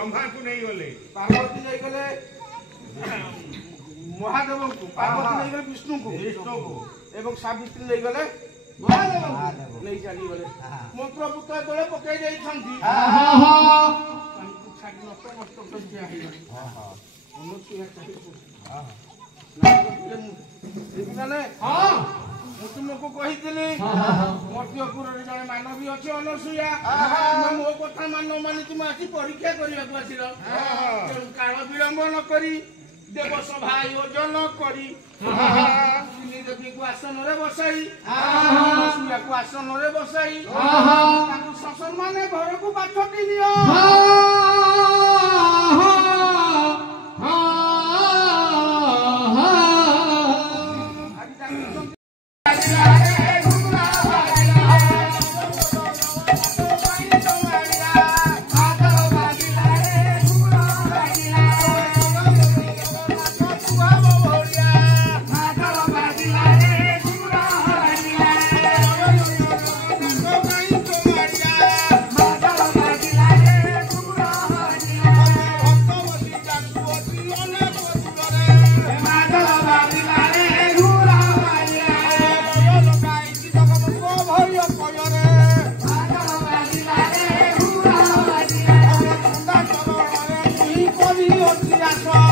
ब्रह्मा को नहीं गले पार्वती नहीं गले महादेव को पार्वती नहीं गले विष्णु को एवं सावित्री नहीं गले महादेव नहीं चली गले मंत्र पुत्र तले पकई देई छंती छाड़ी नष्ट नष्ट कर दिया है मनुष्य है चाहिए हां तुमको कहीଥିଲି ମଧ୍ୟପୁରରେ ଜଣେ ମାନବୀ ଅଛି ଅନସୁୟା ମୋ କଥା ମାନ ମାନେ ତୁମେ ଆସି ପରୀକ୍ଷା କରିବାକୁ ଆସିଲ କାଳ ବିଳମ୍ବ ନ କରି ଦେବ ସଭା ଆୟୋଜନ କରି ଦେବୀକୁ ଆସନରେ ବସାଇ ଅନସୁୟାକୁ ଆସନରେ ବସାଇ ତାଙ୍କୁ ସସମ୍ମାନେ ଘରକୁ ପାଠଟି ନିଅ Gracias.